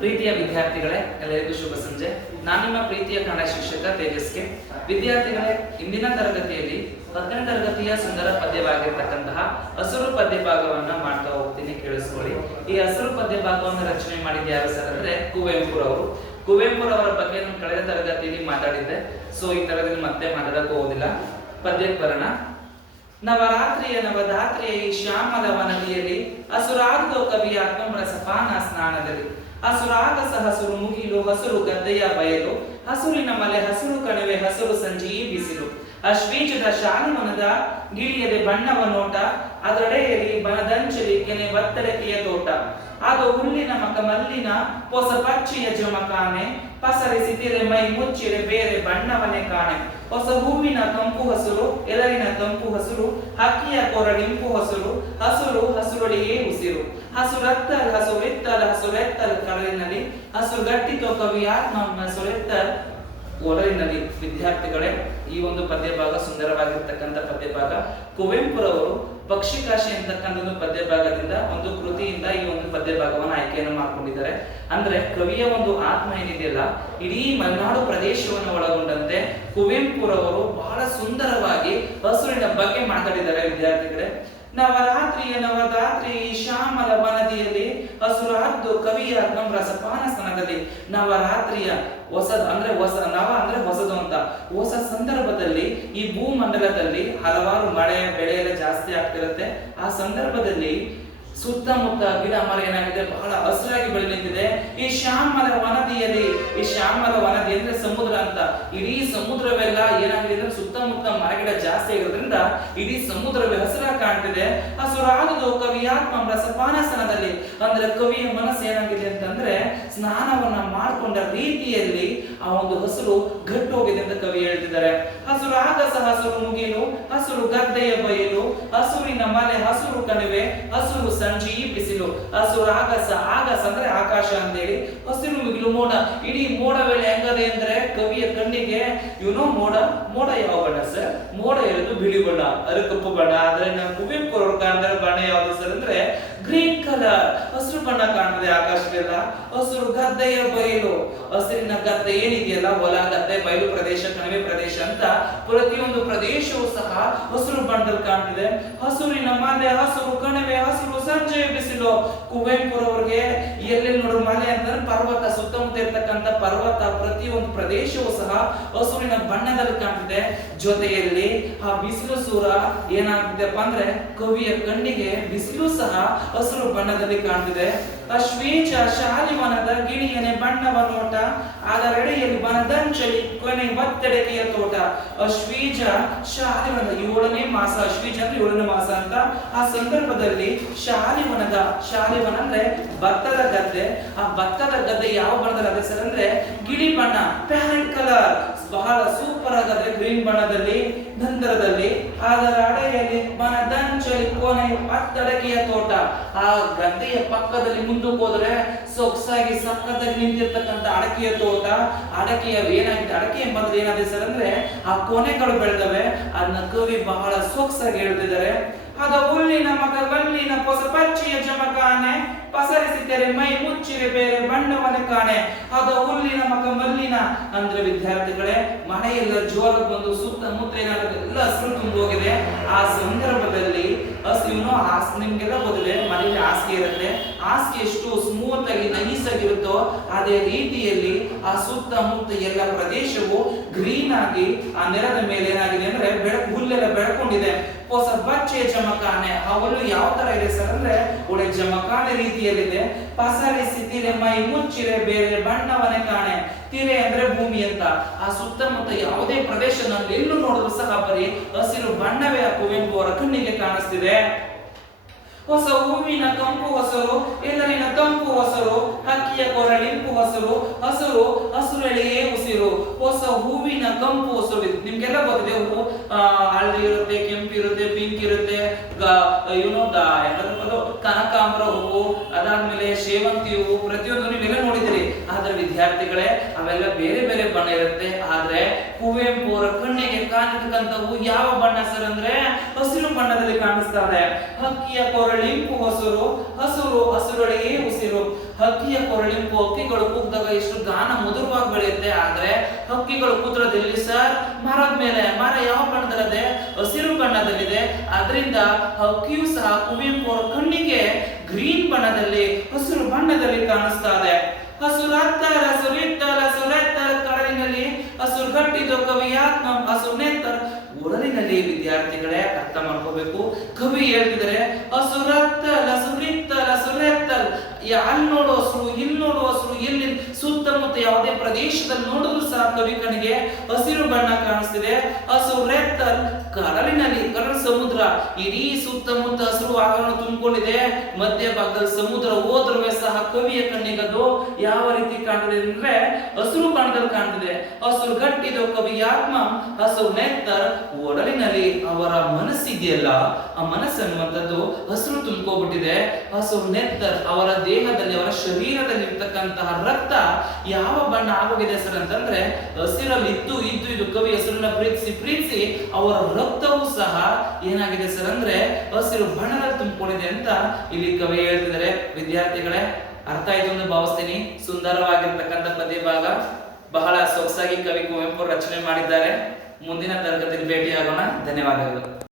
ಪ್ರೀತಿಯ ವಿದ್ಯಾರ್ಥಿಗಳೇ, ಎಲ್ಲರಿಗೂ ಶುಭ ಸಂಜೆ. ನಾನು ನಿಮ್ಮ ಪ್ರೀತಿಯ ಕನ್ನಡ ಶಿಕ್ಷಕ ತೇಜಸ್ಗೆ. ವಿದ್ಯಾರ್ಥಿಗಳೇ, ಇಂದಿನ ತರಗತಿಯಲ್ಲಿ 10ನೇ ತರಗತಿಯ ಸುಂದರ ಪದ್ಯವಾಗಿರ್ತಕ್ಕಂತಹ ಹಸುರು ಪದ್ಯ ಭಾಗವನ್ನ ಮಾಡ್ತಾ ಹೋಗ್ತೀನಿ, ಕೇಳಿಸ್ಕೊಳ್ಳಿ. ಈ ಹಸುರು ಪದ್ಯ ಭಾಗವನ್ನು ರಚನೆ ಮಾಡಿದ ಯಾರು ಸರ್ ಅಂದ್ರೆ ಕುವೆಂಪುರವರು. ಕುವೆಂಪುರವರ ಬಗ್ಗೆ ನಾನು ಕಳೆದ ತರಗತಿಯಲ್ಲಿ ಮಾತಾಡಿದ್ದೆ, ಸೊ ಈ ತರಗತಿಯಲ್ಲಿ ಮತ್ತೆ ಮಾತಾಡಕ್ಕೆ ಹೋಗೋದಿಲ್ಲ. ಪದ್ಯಕ್ಕೆ ಬರೋಣ. ನವರಾತ್ರಿಯ ನವಧಾತ್ರಿಯ ಈ ಶ್ಯಾಮಲ ವನದಿಯಲ್ಲಿ ಹಸುರಾಗದೋ ಕವಿಯ ಆತ್ಮರಸಪಾನ ಸ್ನಾನದಲ್ಲಿ ಹಸುರಾಗಸ ಹಸುರು ಮುಗಿಲು ಹಸುರು ಗದ್ದೆಯ ಬಯಲು ಹಸುರಿನ ಮಲೆ ಹಸುರು ಕಣಿವೆ ಹಸುರು ಸಂಜಿ ಬಿಸಿಲು ಅಶ್ವೀಜದ ಶಾಲಿಮನದ ಗಿಳಿಯದೆ ಬಣ್ಣವ ನೋಟ ಅದರೆಡೆಯಲ್ಲಿ ಬನದಂಚಲಿ ಕೆನೆ ಒತ್ತಡಕೆಯ ತೋಟ ಅದು ಹುಲ್ಲಿನ ಮಕ ಮಲ್ಲಿನ ಹೊಸ ಪಚ್ಚಿಯ ಜಮಕಾನೆ ಪಸರಿಸಿತಿರೆ ಮೈ ಮುಚ್ಚಿರೆ ಬೇರೆ ಬಣ್ಣವನ್ನೇ ಕಾಣೆ ಹೊಸ ಹೂವಿನ ಕಂಪು ಹಸುರು ಎಲರಿನ ತಂಪು ಹಸುರು ಹಕ್ಕಿಯ ಕೊರಳಿಂಪು ಹಸುರು ಹಸುರು ಹಸುರೊಳಿಯೇ ಉಸಿರು ಹಸುರತ್ತಲ್ ಹಸುರೆತ್ತಲ್ ಹಸುರೆತ್ತಲ್ ಕಡಲಿನಲ್ಲಿ ಹಸುಗಟ್ಟಿತೋ ಕವಿ ಆತ್ಮ ಹಸುರೆತ್ತಲ್ ಒಡಲಿನಲ್ಲಿ. ವಿದ್ಯಾರ್ಥಿಗಳೇ, ಈ ಒಂದು ಪದ್ಯ ಭಾಗ ಸುಂದರವಾಗಿರ್ತಕ್ಕಂಥ ಪದ್ಯ ಭಾಗ. ಕುವೆಂಪುರವರು ಪಕ್ಷಿಕಾಶಿ ಅಂತಕ್ಕಂಥ ಒಂದು ಪದ್ಯ ಭಾಗದಿಂದ ಒಂದು ಕೃತಿಯಿಂದ ಈ ಒಂದು ಪದ್ಯ ಭಾಗವನ್ನು ಆಯ್ಕೆಯನ್ನು ಮಾಡಿಕೊಂಡಿದ್ದಾರೆ. ಅಂದ್ರೆ ಕವಿಯ ಒಂದು ಆತ್ಮ ಏನಿದೆಯಲ್ಲ, ಇಡೀ ಮಲೆನಾಡು ಪ್ರದೇಶವನ್ನು ಒಳಗೊಂಡಂತೆ ಕುವೆಂಪುರವರು ಬಹಳ ಸುಂದರವಾಗಿ ಹಸುರಿನ ಬಗ್ಗೆ ಮಾತಾಡಿದ್ದಾರೆ. ವಿದ್ಯಾರ್ಥಿಗಳೇ, ನವರಾತ್ರಿಯ ನವಧಾತ್ರಿ ಶ್ಯಾಮಲ ವನದಿಯಲ್ಲಿ ಹಸುರಾದ್ದು ಕವಿಯ ರಸಪಾನ ಸ್ಥಾನದಲ್ಲಿ ನವರಾತ್ರಿಯ ಹೊಸ ಅಂದ್ರೆ ನವ ಅಂದ್ರೆ ಹೊಸದು ಅಂತ ಹೊಸ ಸಂದರ್ಭದಲ್ಲಿ ಈ ಭೂಮಂಡಲದಲ್ಲಿ ಹಲವಾರು ಮಳೆ ಬೆಳೆ ಎಲ್ಲ ಜಾಸ್ತಿ ಆಗ್ತಿರುತ್ತೆ. ಆ ಸಂದರ್ಭದಲ್ಲಿ ಸುತ್ತಮುತ್ತ ಗಿಡ ಮರ ಏನಾಗಿದೆ, ಬಹಳ ಹಸಿರಾಗಿ ಬೆಳೆ ನಿಂತಿದೆ. ಈ ಶ್ಯಾಮಲ ವನದಿಯಲ್ಲಿ, ಈ ಶ್ಯಾಮಲ ವನದಿ ಅಂದ್ರೆ ಸಮುದ್ರ ಅಂತ, ಇಡೀ ಸಮುದ್ರವೆಲ್ಲ ಏನಾಗಿದೆ ಅಂದ್ರೆ ಸುತ್ತಮುತ್ತ ಮರಗಿಡ ಜಾಸ್ತಿ ಆಗಿರೋದ್ರಿಂದ ಇಡೀ ಸಮುದ್ರವೇ ಹಸಿರಾಗಿ ಕಾಣ್ತಿದೆ. ಹಸುರಾಗದು ಕವಿಯಾತ್ಮ ರಸಪಾನಸನದಲ್ಲಿ ಅಂದ್ರೆ ಕವಿಯ ಮನಸ್ಸು ಏನಾಗಿದೆ ಅಂತಂದ್ರೆ ಸ್ನಾನವನ್ನ ಮಾಡಿಕೊಂಡ ರೀತಿಯಲ್ಲಿ ಆ ಒಂದು ಹಸುರು ಗಟ್ಟು ಹೋಗಿದೆ ಅಂತ ಕವಿ ಹೇಳ್ತಿದ್ದಾರೆ. ಹಸುರಾಗಸ ಹಸುರು ಮುಗಿಲು ಹಸುರು ಗದ್ದೆಯ ಬಯಲು ಹಸುರಿನ ಮಲೆ ಹಸುರು ಕಣಿವೆ ಹಸುರು ಸಂಜಿ ಬಿಸಿಲು ಹಸುರಾಗಸ ಆಗಸ ಅಂದ್ರೆ ಆಕಾಶ ಅಂತೇಳಿ ಹಸಿರು ಮುಗಿಲು ಮೋಡ. ಇಡೀ ಮೋಡ ವೇಳೆ ಹೆಂಗದೆ ಅಂದ್ರೆ ಕವಿಯ ಕಣ್ಣಿಗೆ ಮೋಡ ಯಾವ ಬಣ್ಣ ಸರ್? ಮೋಡ ಇರೋದು ಬಿಳಿ ಬಣ್ಣ, ಅದು ಕಪ್ಪು ಬಣ್ಣ. ಆದ್ರೆ ನಾವು ಕುವೆಂಪು ಅವರು ಕಾಣ್ತಾರೆ ಬಣ್ಣ ಯಾವ್ದು ಸರ್ ಅಂದ್ರೆ ಗ್ರೀನ್ ಕಲರ್, ಹಸಿರು ಬಣ್ಣ ಕಾಣ್ತದೆ ಆಕಾಶಕ್ಕೆಲ್ಲ. ಹಸಿರು ಗದ್ದೆಯ ಬಯಲು, ಹಸಿರಿನ ಗದ್ದೆ ಏನಿದೆಯಲ್ಲ, ಹೊಲ ಗದ್ದೆ ಬಯಲು ಪ್ರದೇಶ ಕಣಿವೆ ಪ್ರದೇಶ ಅಂತ ಪ್ರತಿಯೊಂದು ಪ್ರದೇಶವೂ ಸಹ ಹಸಿರು ಬಣ್ಣದಲ್ಲಿ ಕಾಣ್ತಿದೆ. ಹಸುರಿನ ಮಲೆ ಹಸುರು ಕಣಿವೆ ಹಸುರು ಸಂಜೆ ಬಿಸಿಲು. ಕುವೆಂಪುರವ್ರಿಗೆ ಎಲ್ಲೆಲ್ಲಿ ನೋಡ್ರ ಮಲೆ ಅಂತಂದ್ರೆ ಪರ್ವತ, ಸುತ್ತಮುತ್ತ ಇರ್ತಕ್ಕಂಥ ಪರ್ವತ ಪ್ರತಿಯೊಂದು ಪ್ರದೇಶವೂ ಸಹ ಹಸುರಿನ ಬಣ್ಣದಲ್ಲಿ ಕಾಣ್ತಿದೆ. ಜೊತೆಯಲ್ಲಿ ಆ ಬಿಸಿಲು ಸೂರ ಏನಾಗ್ತಿದೆಪ್ಪ ಅಂದ್ರೆ ಕವಿಯ ಕಣ್ಣಿಗೆ ಬಿಸಿಲು ಸಹ ಹಸಿರು ಬಣ್ಣದಲ್ಲಿ ಕಾಣ್ತಿದೆ. ಅಶ್ವೀಜ ಶಾಲಿವನದ ಗಿಳಿಯನೆ ಬಣ್ಣವ ನೋಟ ಅದರೆಡೆಯಲ್ಲಿ ಬನದಂಚಲಿ ಕೊನೆ ಒತ್ತಡಕೆಯ ತೋಟ. ಅಶ್ವೀಜ ಶಾಲಿವನದ 7ನೇ ಮಾಸ, ಅಶ್ವೀಜ ಅಂದ್ರೆ 7ನೇ ಮಾಸ ಅಂತ. ಆ ಸಂದರ್ಭದಲ್ಲಿ ಶಾಲಿವನ ಅಂದ್ರೆ ಭತ್ತದ ಗದ್ದೆ. ಆ ಭತ್ತದ ಗದ್ದೆ ಯಾವ ಬಣ್ಣದಲ್ಲಿ ಸರ್ ಅಂದ್ರೆ ಗಿಳಿ ಬಣ್ಣ, ಪ್ಯಾರೆಟ್ ಕಲರ್, ಬಹಳ ಸೂಪರ್ ಆಗದೆ ಗ್ರೀನ್ ಬಣ್ಣದಲ್ಲಿ. ನಂತರದಲ್ಲಿ ಅದರ ಅಡೆಯಲ್ಲಿ ಬನದಂಚಲಿ ಕೊನೆ ಒತ್ತಡಕೆಯ ತೋಟ. ಆ ಗದ್ದೆಯ ಪಕ್ಕದಲ್ಲಿ ಮುಂದಕ್ಕೆ ಹೋದ್ರೆ ಸೊಗಸಾಗಿ ಸಕ್ಕತ್ತಾಗಿ ನಿಂತಿರ್ತಕ್ಕಂಥ ಅಡಕೆಯ ತೋಟ. ಅಡಕೆಯ ಏನಾಗಿದೆ, ಅಡಕೆ ಎಂಬಂದ್ರೆ ಏನಾಗಿದೆ ಸರ್ ಅಂದ್ರೆ ಆ ಕೊನೆಗಳು ಬೆಳೆದವೆ. ಅದನ್ನ ಕವಿ ಬಹಳ ಸೊಗಸಾಗಿ ಹೇಳ್ತಿದ್ದಾರೆ. ಅದ ಹುಲ್ಲಿನ ಮಗ ಮಲ್ಲಿನ ಹೊಸ ಪಚ್ಚಿಯ ಜಮಕಾನೆ ಪಸರಿಸಿದರೆ ಮೈ ಮುಚ್ಚಿರೆ ಬೇರೆ ಬಣ್ಣವನ್ನ ಕಾಣೆ. ಅದ ಹುಲ್ಲಿನ ಮಗ ಮಲ್ಲಿನ ಅಂದ್ರೆ ವಿದ್ಯಾರ್ಥಿಗಳೇ, ಮಳೆಯೆಲ್ಲ ಜೋರಾಗಿ ಬಂದು ಸುತ್ತಮುತ್ತ ಏನಾಗುತ್ತೆ ಎಲ್ಲ ಹಸಿರು ತುಂಬಿ ಹೋಗಿದೆ. ಆ ಸಂದರ್ಭದಲ್ಲಿ ನಿಮ್ಗೆಲ್ಲ ಗೊತ್ತಿದೆ, ಮನೆಯಲ್ಲಿ ಹಾಸಿಗೆ ಇರುತ್ತೆ. ಹಾಸಿಗೆ ಎಷ್ಟು ಸ್ಮೂತ್ ಆಗಿ ನೈಸ್ ಆಗಿರುತ್ತೋ ಅದೇ ರೀತಿಯಲ್ಲಿ ಆ ಸುತ್ತಮುತ್ತ ಎಲ್ಲ ಪ್ರದೇಶವು ಗ್ರೀನ್ ಆಗಿ ಆ ನೆಲದ ಮೇಲೆ ಏನಾಗಿದೆ ಅಂದ್ರೆ ಹುಲ್ಲೆಲ್ಲ ಬೆಳ್ಕೊಂಡಿದೆ. ಹೊಸ ಬಚ್ಚೆಯ ಜಮಕಾನೆ, ಆ ಹುಲ್ಲು ಯಾವ ತರ ಇದೆ ಸರ್ ಅಂದ್ರೆ ಒಳ್ಳೆ ಜಮಕಾನೆ ರೀತಿಯಲ್ಲಿದೆ. ಪಸರಿಸಿ ತಿರೆ ಮೈ ಮುಚ್ಚಿರೆ ಬೇರೆ ಬಣ್ಣವನ್ನೇ ಕಾಣೆ. ತಿರೆ ಅಂದ್ರೆ ಭೂಮಿ ಅಂತ. ಆ ಸುತ್ತಮುತ್ತ ಯಾವುದೇ ಪ್ರದೇಶದಲ್ಲಿ ಎಲ್ಲೂ ನೋಡಿದ್ರು ಸಹ ಬರೀ ಹಸಿರು ಬಣ್ಣವೇ ಆ ಕುವೆಂಪು ಅವರ ಕಣ್ಣಿಗೆ ಕಾಣಿಸ್ತಿದೆ. ಹೊಸ ಹೂವಿನ ಕಂಪು ಹಸರು ಎಲ್ಲರಿನ ತಂಪು ಹಸರು ಹಕ್ಕಿಯ ಕೊರಳಿಂಪು ಹಸರು ಹಸುರು ಹಸುರೆಳೆಯೇ ಉಸಿರು. ಹೊಸ ಹೂವಿನ ಕಂಪು ಹಸರು, ನಿಮ್ಗೆಲ್ಲ ಗೊತ್ತಿದೆ, ಹೂವು ಹಳದಿ ಇರುತ್ತೆ, ಕೆಂಪು ಇರುತ್ತೆ, ಪಿಂಕ್ ಇರುತ್ತೆ, ಕನಕಾಂಬರ ಹೂವು, ಅದಾದ್ಮೇಲೆ ಸೇವಂತಿ ಹೂವು, ಪ್ರತಿಯೊಂದು ನೀವೆಲ್ಲ ನೋಡಿದಿರಿ. ಆದ್ರೆ ವಿದ್ಯಾರ್ಥಿಗಳೇ, ಅವೆಲ್ಲ ಬೇರೆ ಬೇರೆ ಬಣ್ಣ ಇರುತ್ತೆ. ಆದ್ರೆ ಕುವೆಂಪು ಅವರ ಕಣ್ಣಿಗೆ ಕಾಣಿರ್ತಕ್ಕಂಥ ಹೂವು ಯಾವ ಬಣ್ಣ ಸರ್ ಅಂದ್ರೆ ಹಸಿರು ಬಣ್ಣದಲ್ಲಿ ಕಾಣಿಸ್ತಾ ಇದೆ. ಹಕ್ಕಿಯ ಕೊರಳಿಂಪು ಹಸುರು ಹಸುರು ಹಸುರೊಳಗೆ ಉಸಿರು. ಹಕ್ಕಿಯ ಕೊರಳಿಂಪು, ಹಕ್ಕಿಗಳು ಕೂಗಿದಾಗ ಎಷ್ಟು ಗಾನ ಮಧುರವಾಗಿ ಬೆಳೆಯುತ್ತೆ. ಆದ್ರೆ ಹಕ್ಕಿಗಳು ಕೂತ್ರೋದಿಲ್ಲಿ ಸರ್ ಮರದ ಮೇಲೆ. ಮರ ಯಾವ ಬಣ್ಣದಲ್ಲಿದೆ? ಹಸಿರು ಬಣ್ಣದಲ್ಲಿದೆ. ಅದರಿಂದ ಹಕ್ಕಿಯು ಸಹ ಕುವೆಂಪು ಅವರ ಕಣ್ಣಿಗೆ ಗ್ರೀನ್ ಬಣ್ಣದಲ್ಲಿ, ಹಸಿರು ಬಣ್ಣದಲ್ಲಿ ಕಾಣಿಸ್ತಾ ಇದೆ. ಹಸುರತ್ತಲ ಸುರಿತ್ತಲ ಸುರೆತ್ತಲ ಕಡಲಿನಲ್ಲಿ ಹಸುರು ಗಟ್ಟಿದು ಕವಿಯಾತ್ಮ ಹಸುನೆತ್ತರ್ ಒಡಲಿನಲ್ಲಿ. ವಿದ್ಯಾರ್ಥಿಗಳೇ ಅರ್ಥ ಮಾಡ್ಕೋಬೇಕು. ಕವಿ ಹೇಳ್ತಿದ್ದಾರೆ ಹಸುರತ್ತಲ ಸುರಿತ್ತಲ ಸುರೆತ್ತಲ್. ಅಲ್ಲಿ ನೋಡುವ ಹಸುರು, ಇಲ್ಲಿ ನೋಡುವ ಹಸುರು, ಎಲ್ಲಿ ಸುತ್ತಮುತ್ತ ಯಾವುದೇ ಪ್ರದೇಶದಲ್ಲಿ ನೋಡಿದ್ರು ಸಹ ಕವಿ ಕಣಿಗೆ ಹಸಿರು ಬಣ್ಣ ಕಾಣಿಸ್ತಿದೆ. ಹಸುರೆತ್ತಲ್ ಕಡಲಿನಲ್ಲಿ, ಕಡಲ ಸಮುದ್ರ ಇಡೀ ಸುತ್ತಮುತ್ತ ಹಸಿರು ಆವರಣ ತುಂಬಿಕೊಂಡಿದೆ. ಮಧ್ಯ ಭಾಗದಲ್ಲಿ ಸಮುದ್ರ ಹೋದ್ರೂ ಸಹ ಕವಿಯ ಕಣ್ಣಿಗದು ಯಾವ ರೀತಿ ಕಾಣ್ತಿದೆ ಅಂದ್ರೆ ಹಸಿರು ಬಣ್ಣದಲ್ಲಿ ಕಾಣ್ತಿದೆ. ಹಸುರು ಗಟ್ಟಿದು ಕವಿಯ ಆತ್ಮ ಹಸುರು ನೆತ್ತರ್ ಒಡಲಿನಲ್ಲಿ. ಅವರ ಮನಸ್ಸಿದೆಯಲ್ಲ, ಆ ಮನಸ್ಸನ್ನುವಂಥದ್ದು ಹಸಿರು ತುಂಬ್ಕೋಬಿಟ್ಟಿದೆ. ಹಸುರು ನೆತ್ತರ್ ಅವರ ದೇಹದಲ್ಲಿ, ಅವರ ಶರೀರದಲ್ಲಿ ಇರ್ತಕ್ಕಂತಹ ರಕ್ತ ಯಾವ ಬಣ್ಣ ಆಗೋಗಿದೆ ಸರ್ ಅಂತಂದ್ರೆ ಹಸಿರಲ್ಲಿ ಇದ್ದು ಇದ್ದು ಇದು ಕವಿ ಹಸಿರನ್ನ ಪ್ರೀತಿಸಿ ಅವರ ರಕ್ತವೂ ಸಹ ಏನಾಗಿದೆ ಸರ್ ಅಂದ್ರೆ ಹಸಿರು ಬಣ್ಣದಲ್ಲಿ ತುಂಬಿಕೊಂಡಿದೆ ಅಂತ ಇಲ್ಲಿ ಕವಿ ಹೇಳ್ತಿದ್ದಾರೆ. ವಿದ್ಯಾರ್ಥಿಗಳೇ ಅರ್ಥ ಆಯ್ತು ಎಂದು ಭಾವಿಸ್ತೀನಿ. ಸುಂದರವಾಗಿರ್ತಕ್ಕಂಥ ಪದ್ಯ ಭಾಗ ಬಹಳ ಸೊಗಸಾಗಿ ಕವಿ ಕುವೆಂಪು ರಚನೆ ಮಾಡಿದ್ದಾರೆ. ಮುಂದಿನ ತರಗತಿಯಲ್ಲಿ ಭೇಟಿಯಾಗೋಣ. ಧನ್ಯವಾದಗಳು.